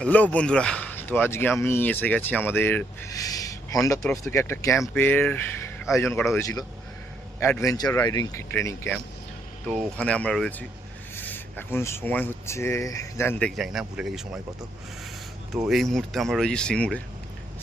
Hello বন্ধুরা, তো আজকে আমি এসে গেছি আমাদের হন্ডার তরফ থেকে একটা ক্যাম্পের আয়োজন করা হয়েছিল, অ্যাডভেঞ্চার রাইডিং ট্রেনিং ক্যাম্প। তো ওখানে আমরা রয়েছি। এখন সময় হচ্ছে যাই না, ভুলে গেছি সময় কত। তো এই মুহূর্তে আমরা রয়েছি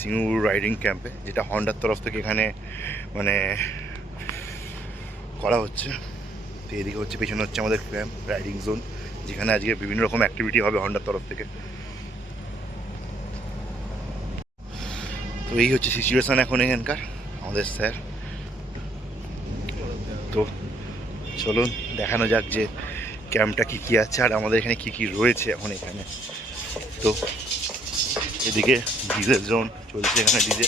সিঙ্গুর রাইডিং ক্যাম্পে, যেটা হন্ডার তরফ থেকে এখানে মানে করা হচ্ছে। তো এদিকে হচ্ছে, পেছনে হচ্ছে আমাদের ক্যাম্প রাইডিং জোন, যেখানে আজকে বিভিন্ন রকম অ্যাক্টিভিটি হবে হন্ডার তরফ থেকে। তো এই হচ্ছে সিচুয়েশান এখন এখানকার আমাদের স্যার। তো চলুন দেখানো যাক যে ক্যাম্পটা কী কী আছে আর আমাদের এখানে কী কী রয়েছে এখন এখানে। তো এদিকে ডিজের জোন চলছে, এখানে ডিজে,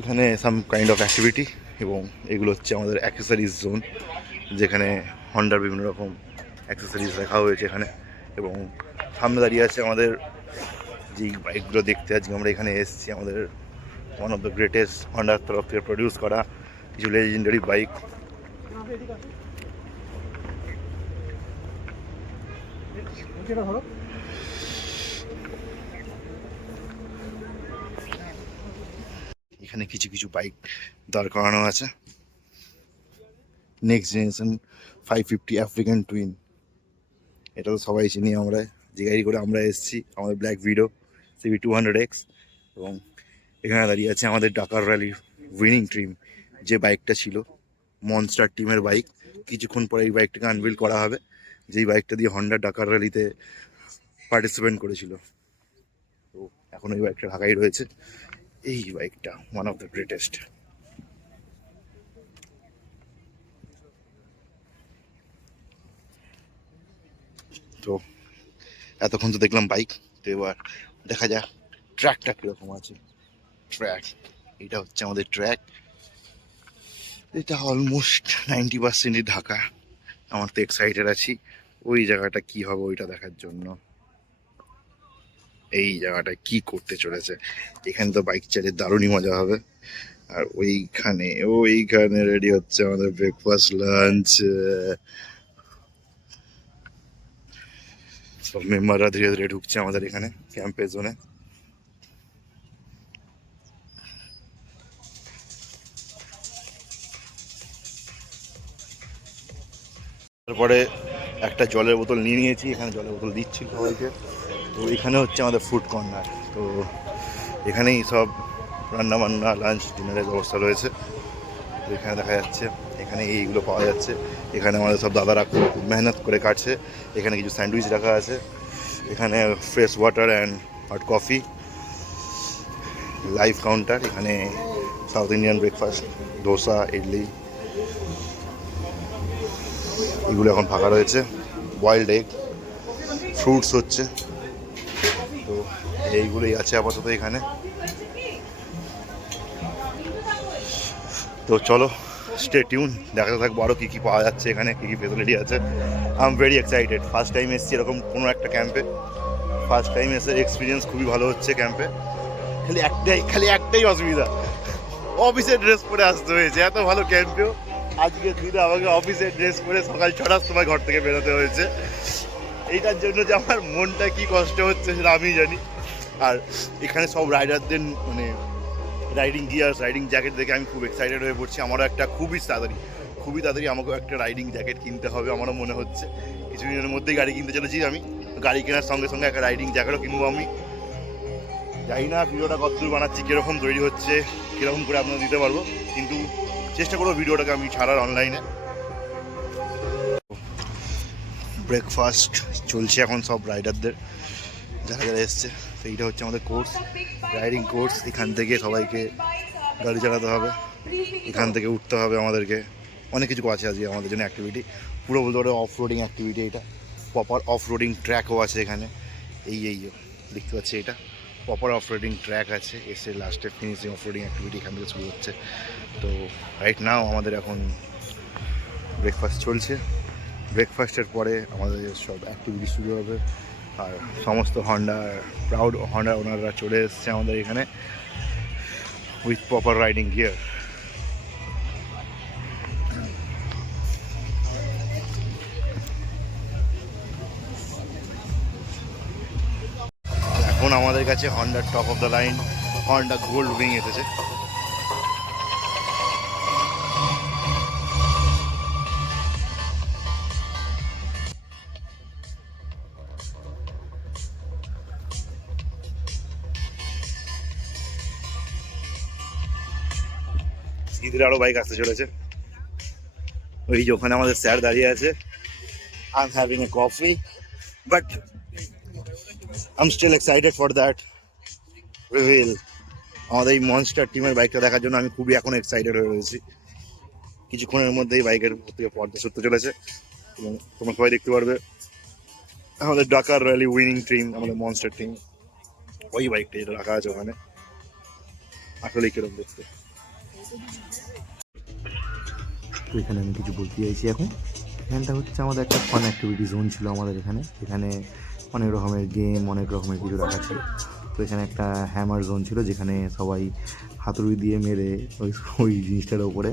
এখানে সাম কাইন্ড অফ অ্যাক্টিভিটি, এবং এগুলো হচ্ছে আমাদের অ্যাক্সেসরিজ জোন, যেখানে হন্ডার বিভিন্ন রকম অ্যাক্সেসরিজ রাখা হয়েছে এখানে। এবং সামনে দাঁড়িয়ে আছে আমাদের যেই বাইকগুলো দেখতে আজকে আমরা এখানে এসেছি, আমাদের ওয়ান অফ দ্য গ্রেটেস্ট হন্ডার তরফ থেকে প্রডিউস করা কিছু লেজেন্ডারি বাইক। এখানে কিছু কিছু বাইক দাঁড় করানো আছে। নেক্সট জেনারেশন 550 আফ্রিকান টুইন, এটা তো সবাই চিনি আমরা, যে গাড়ি করে আমরা এসেছি, আমাদের ব্ল্যাক ভিডো CB200X। এবং এখানে দাঁড়িয়ে আছে আমাদের ডাকার র্যালির উইনিং টিম, যে বাইকটা ছিল মনস্টার টিমের বাইক। কিছুক্ষণ পরে এই বাইকটাকে আনভিল করা হবে, যেই বাইকটা দিয়ে হন্ডা ডাকার র্যালিতে পার্টিসিপেট করেছিল। তো এখন ওই বাইকটা ঢাকায় রয়েছে। এই বাইকটা ওয়ান অফ দ্য গ্রেটেস্ট। তো এতক্ষণ তো দেখলাম বাইক, তো এবার দেখা যাক ট্র্যাকটা কীরকম আছে। ট্র্যাক, এটা হচ্ছে আমাদের ট্র্যাক। এটা অলমোস্ট 90%ই ঢাকা। আমার তো এক্সাইটেড আছি ওই জায়গাটা কি হবে ওইটা দেখার জন্য। এই জায়গাটা কি করতে চলেছে, এখানে তো বাইক চালিয়ে দারুণই মজা হবে। আর ওইখানে রেডি হচ্ছে আমাদের ব্রেকফাস্ট লাঞ্চ। সব মেম্বাররা ধীরে ধীরে ঢুকছে আমাদের এখানে ক্যাম্পের জোনে। তারপরে একটা জলের বোতল নিয়ে নিয়েছি, এখানে জলের বোতল দিচ্ছিল সবাইকে। তো এখানে হচ্ছে আমাদের ফুড কর্নার। তো এখানেই সব রান্নাবান্না, লাঞ্চ, ডিনারের ব্যবস্থা রয়েছে। তো এখানে দেখা যাচ্ছে এখানে এইগুলো পাওয়া যাচ্ছে। এখানে আমাদের সব দাদারা খুব মেহনত করে কাটছে। এখানে কিছু স্যান্ডউইচ রাখা আছে, এখানে fresh water and hot coffee, live counter. এখানে south Indian breakfast, dosa, idli, এগুলো এখন ফাঁকা রয়েছে। বয়েলড এগ, ফ্রুটস হচ্ছে। তো এইগুলোই আছে আপাতত এখানে। তো চলো স্টে টিউন, দেখাতে থাকবো আরও কী কী পাওয়া যাচ্ছে এখানে, কী কী ফেসিলিটি আছে। I am very excited, first time এসেছি এরকম কোনো একটা ক্যাম্পে। ফার্স্ট টাইম এসে এক্সপিরিয়েন্স খুবই ভালো হচ্ছে ক্যাম্পে। খালি একটাই অসুবিধা, অফিসের ড্রেস পরে আসতে হয়েছে। এত ভালো ক্যাম্পেও আজকে দিনে আমাকে অফিসের ড্রেস পরে সকাল 6টার সময় ঘর থেকে বেরোতে হয়েছে। এইটার জন্য যে আমার মনটা কি কষ্ট হচ্ছে সেটা আমিই জানি। আর এখানে সব রাইডারদের মানে রাইডিং গিয়ার্স, রাইডিং জ্যাকেট দেখে আমি খুব এক্সাইটেড হয়ে পড়ছি। আমারও একটা খুবই তাড়াতাড়ি আমাকেও একটা রাইডিং জ্যাকেট কিনতে হবে আমারও মনে হচ্ছে। কিছুদিনের মধ্যেই গাড়ি কিনতে চলেছি আমি। গাড়ি কেনার সঙ্গে সঙ্গে একটা রাইডিং জ্যাকেটও কিনবো আমি। জানি না ভিডিওটা কতদূর বানাচ্ছি, কীরকম তৈরি হচ্ছে, কীরকম করে আপনারা দিতে পারবো, কিন্তু চেষ্টা করবো ভিডিওটাকে আমি ছাড়ার অনলাইনে। ব্রেকফাস্ট চলছে এখন সব রাইডারদের, যারা যারা এসছে। তো এইটা হচ্ছে আমাদের কোর্স, রাইডিং কোর্স। এখান থেকে সবাইকে গাড়ি চালাতে হবে, এখান থেকে উঠতে হবে আমাদেরকে। অনেক কিছু আছে আজকে আমাদের জন্য অ্যাক্টিভিটি, পুরো বলতে পারে অফ রোডিং অ্যাক্টিভিটি। এটা প্রপার অফ রোডিং ট্র্যাকও আছে এখানে। এই দেখতে পাচ্ছি, এটা প্রপার অফ রোডিং ট্র্যাক আছে। এসে লাস্টে ফিনিশিং অফ রোডিং অ্যাক্টিভিটি এখান থেকে শুরু হচ্ছে। তো রাইট নাও আমাদের এখন ব্রেকফাস্ট চলছে। ব্রেকফাস্টের পরে আমাদের সব অ্যাক্টিভিটি শুরু হবে। আর সমস্ত প্রাউড হন্ডার ওনাররা চলে এসছে আমাদের এখানে উইথ প্রপার রাইডিং গিয়ার। এখন আমাদের কাছে হন্ডার top of the line Honda Gold Wing এসেছে। ঈদের আরো বাইক আসতে চলেছে। ওই যে ওখানে আমাদের স্যার দাঁড়িয়ে আছে। I'm having a coffee, but I'm still excited for that reveal. আমাদের এই মনস্টার টিমের বাইকটা দেখার জন্য আমি খুবই এখন এক্সাইটেড হয়ে রয়েছি। কিছুক্ষণের মধ্যেই বাইকের থেকে পর্দা সরতে চলেছে এবং তোমরা সবাই দেখতে পারবে আমাদের ডাকার র্যালি উইনিং টিম, আমাদের মনস্টার টিম, ওই বাইকটা যেটা রাখা আছে ওখানে। আসলে কিরকম দেখতে। তো এখানে আমি কিছু বলতে চাইছি। এখানটা হচ্ছে আমাদের একটা ফান অ্যাক্টিভিটি জোন ছিল আমাদের এখানে অনেক রকমের গেম, অনেক রকমের কিছু রাখা ছিল। তো এখানে একটা হ্যামার জোন ছিল যেখানে সবাই হাতুড়ি দিয়ে মেরে ওই জিনিসটার উপরে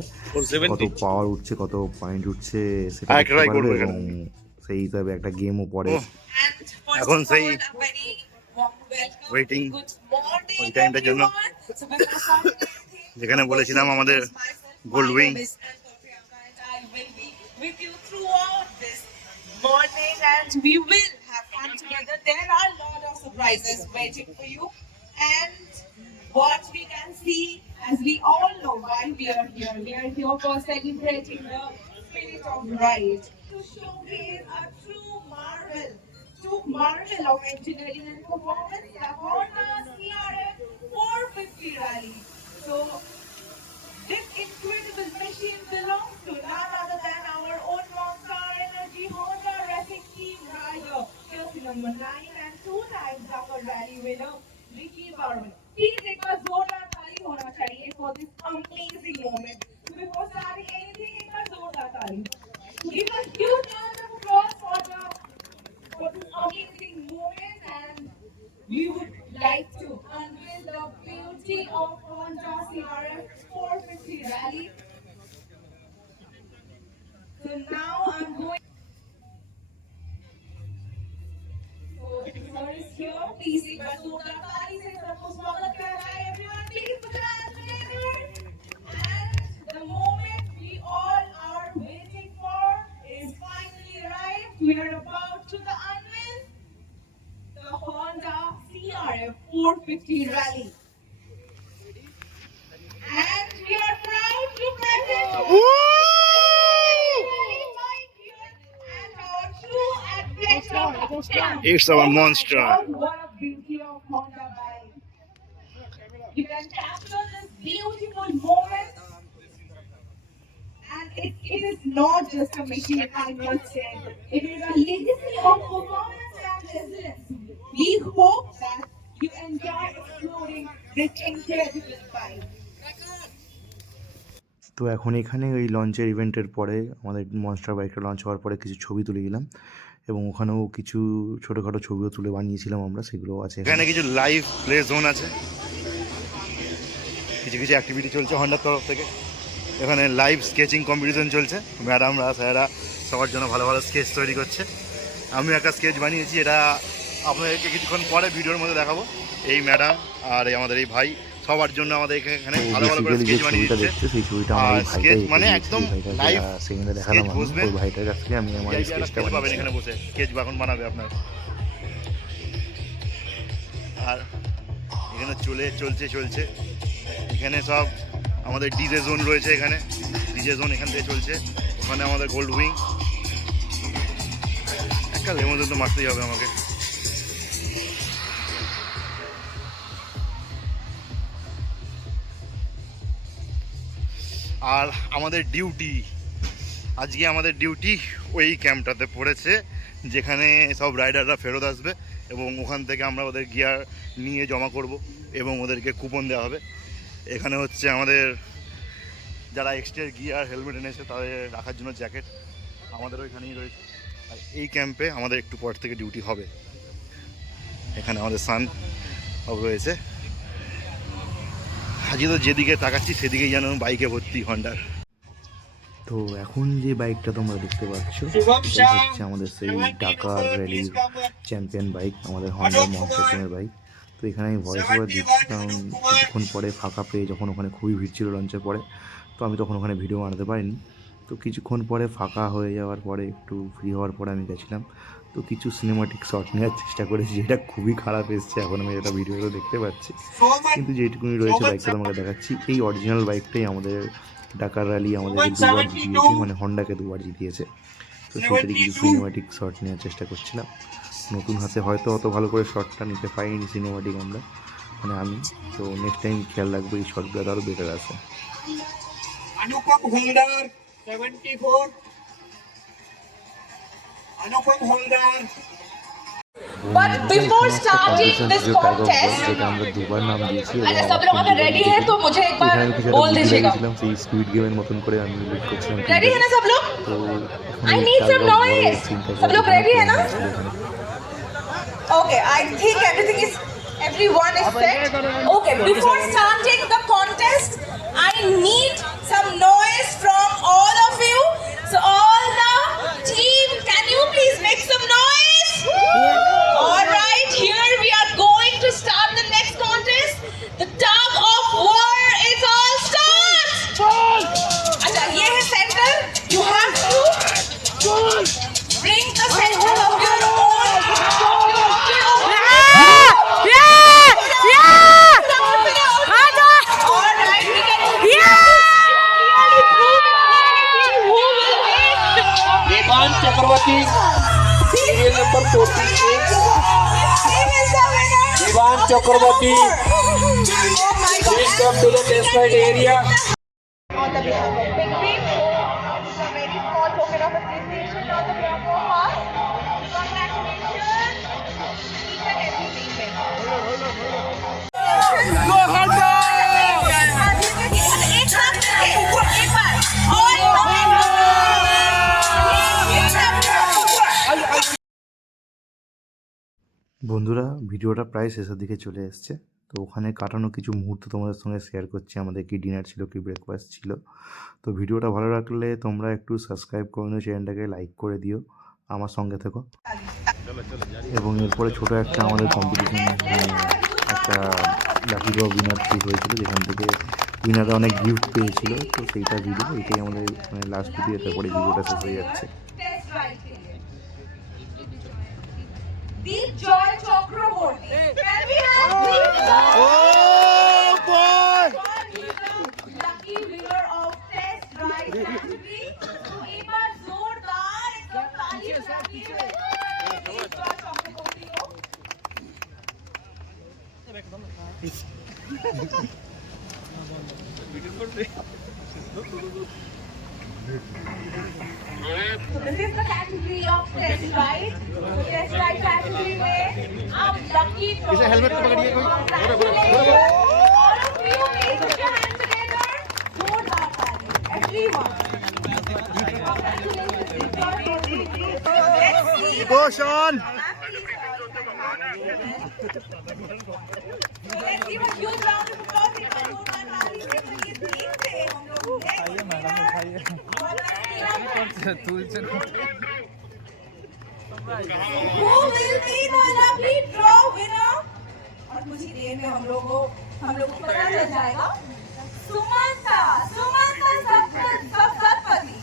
কত পাওয়ার উঠছে, কত পয়েন্ট উঠছে সেটা দেখতে পারবে এবং সেই হিসাবে একটা গেমও পড়ে। এখন সেই ওয়েটিং ওই টাইমটার জন্য যেখানে বলেছিলাম আমাদের gold wing with you throughout this morning, and we will have fun together. There are a lot of surprises waiting for you, and what we can see, as we all know why we are here for celebrating the spirit of ride, to showcase a true marvel of engineering and performance, the Honda CRF 450 Rally. So this incredible machine belongs to none other than our own Monster Energy Honda Racing Team rider, jersey number 9 and 2 times Dakar Rally winner, Ricky Barman. Please एक बार जोरदार ताली होना चाहिए for this amazing moment. So before starting anything, एक बार जोरदार ताली. Give a huge round of applause for this amazing moment, and we would like to unveil the beauty of Honda CRF 450 Rally. So now I'm going. So sir is here. Please एक बार जोरदार ताली से सबको स्वागत कर रहा है everyone. Please put your hands together. And the moment we all are waiting for is finally arrived. We are about to unveil the Honda CRF 450 Rally. And we are proud to present and our true adventure. It's our monster. What a beauty of Honda bike. You can capture this beautiful moment. And it is not just a machine, I must say. It is a legacy of performance and resilience. We hope that you enjoy exploring this incredible bike. তো এখন এখানে ওই লঞ্চের ইভেন্টের পরে আমাদের monster বাইকটা launch হওয়ার পরে কিছু ছবি তুলে দিলাম এবং ওখানেও কিছু ছোটোখাটো ছবিও তুলে বানিয়েছিলাম আমরা, সেগুলো আছে এখানে কিছু লাইভ প্লে জোন আছে, কিছু কিছু অ্যাক্টিভিটি চলছে হন্ডার তরফ থেকে। এখানে লাইভ স্কেচিং কম্পিটিশন চলছে, ম্যাডামরা স্যাররা সবার জন্য ভালো ভালো স্কেচ তৈরি করছে। আমি একটা স্কেচ বানিয়েছি, এটা আপনাদেরকে কিছুক্ষণ পরে ভিডিওর মধ্যে দেখাবো। এই ম্যাডাম আর আমাদের এই ভাই সবার জন্য আমাদের এখানে ভালো ভালো করে স্কেচ বানিয়ে দিচ্ছে। সেই ছবিটা আমার স্কেচ মানে একদম লাইভ সেখানে দেখালাম ওই ভাইটার কাছ থেকে আমি আমার স্কেচটা পাবেন এখানে বসে, স্কেচ এখন বানাবে আপনার। আর এখানে চলছে এখানে সব আমাদের ডিজে জোন রয়েছে, এখানে ডিজে জোন এখান থেকে চলছে। ওখানে আমাদের গোল্ড উইং, একটা লেমন তো মারতেই হবে আমাকে। আর আমাদের আমাদের ডিউটি ওই ক্যাম্পটাতে পড়েছে যেখানে সব রাইডাররা ফেরত আসবে এবং ওখান থেকে আমরা ওদের গিয়ার নিয়ে জমা করব এবং ওদেরকে কুপন দেওয়া হবে। এখানে হচ্ছে আমাদের যারা এক্সট্রা গিয়ার হেলমেট এনেছে তাদের রাখার জন্য জ্যাকেট আমাদের ওইখানেই রয়েছে। আর এই ক্যাম্পে আমাদের একটু পর থেকে ডিউটি হবে। এখানে আমাদের সান সব রয়েছে। আজকে তো যেদিকে তাকাচ্ছি সেদিকেই যেন বাইকে ভর্তি হন্ডার। তো এখন যে বাইকটা তোমরা দেখতে পাচ্ছ হচ্ছে আমাদের সেই ডাকার র্যালির চ্যাম্পিয়ন বাইক, আমাদের হন্ডার মনস্টার টিমের বাইক। এখানে আমি ভয়েস ওভার দিচ্ছিলাম কিছুক্ষণ পরে ফাঁকা পেয়ে, যখন ওখানে খুবই ভিড় ছিল লঞ্চের পরে, তো আমি তখন ওখানে ভিডিও বানাতে পারিনি। তো কিছুক্ষণ পরে ফাঁকা হয়ে যাওয়ার পরে একটু ফ্রি হওয়ার পরে আমি গেছিলাম, তো কিছু সিনেমাটিক শট নেওয়ার চেষ্টা করেছি, যেটা খুবই খারাপ এসছে, এখন আমি এটা ভিডিওতে দেখতে পাচ্ছি, কিন্তু যেটুকুনি রয়েছে বাইকটা তোমাকে দেখাচ্ছি। এই অরিজিনাল বাইকটাই আমাদের ডাকার র্যালি আমাদেরকে দুবার জিতিয়েছে, মানে হন্ডাকে দুবার জিতিয়েছে। তো সেটাতে কিছু সিনেমাটিক শট নেওয়ার চেষ্টা করছিলাম। নতুন হাতে হয়তো অত ভালো করে শটটা নিতে পারিনি সিনেমাটিক আমরা, মানে আমি, তো নেক্সট টাইম খেয়াল রাখবো এই শটগুলো আরও বেটার আছে। अनुपम होलदार 74 अनुपम होलदार But before starting this contest, যেটা আমরা দুবার নাম দিয়েছি, अच्छा सब लोग अगर रेडी है तो मुझे एक बार बोल दीजिएगा। সেই স্কুইড গেমের মতন করে আমি লিড করছিলাম। रेडी है ना सब लोग? তো I need some noise. सब लोग ready है ना? Okay, I think everyone is set. Okay, before starting the contest, I need some noise from all of you. So all the team, can you please make some noise? All right, here we are going to start the next contest. The tug of war is all start. अच्छा, ये है center. You have to bring the center of your own. All right, we can who will win. देवान चक्रवर्ती serial number 46 देवान चक्रवर्ती please come to the test site area On the behalf of Big Big, it's a very small token of appreciation on the behalf of us. Congratulations, each and every teammate. Go Honda! एक साथ मिलके, एक बार, all বন্ধুরা, ভিডিওটা প্রায় শেষের দিকে চলে এসছে, তো ওখানে কাটানো কিছু মুহূর্ত তোমাদের সঙ্গে শেয়ার করছি। আমাদের কি ডিনার ছিল, কি ব্রেকফাস্ট ছিল। তো ভিডিওটা ভালো লাগলে তোমরা একটু সাবস্ক্রাইব করে নিও, চ্যানেলটাকে লাইক করে দিও, আমার সঙ্গে থেকো। এবং এরপরে ছোটো একটা আমাদের কম্পিটিশন, একটা লাকি ড্র উইনার ঠিক হয়েছিল, যেখান থেকে উইনাররা অনেক গিফট পেয়েছিল। তো সেইটা ভিডিও, এটাই আমাদের মানে লাস্ট ভিডিও, তারপরে ভিডিওটা শেষ হয়ে যাচ্ছে। Deep Joy Chakraborty. Can we have Deep Joy? Oh boy! Lucky winner of test ride category. तो एक बार जोरदार एकदम ताली बजाइए Deep Joy Chakraborty को। This is the category of test ride. Test ride category में आप lucky draw. इसे helmet पकड़िए कोई. All of you please put your hands together. जोरदार ताली. Everyone. Congratulations. Let's see. Go Sean! So let's give a huge round of applause. एक बार जोरदार ताली से तो ये देखते हैं हम लोग. Who will be the lucky draw winner? और कुछ ही देर में हम लोग को पता चल जाएगा. सुमंता सतपथी.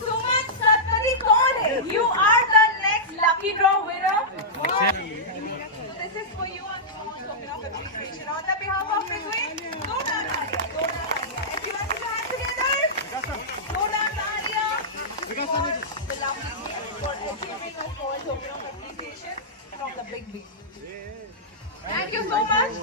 सुमन सतपथी कौन है? You are the next lucky draw winner. This is for you on token of appreciation on the behalf of Big Win. Zoردar taaliyan. Everyone put your hands together. Zoردar taaliyan for the lovely gift for achieving a small token of appreciation from the Big Win. Thank you so much.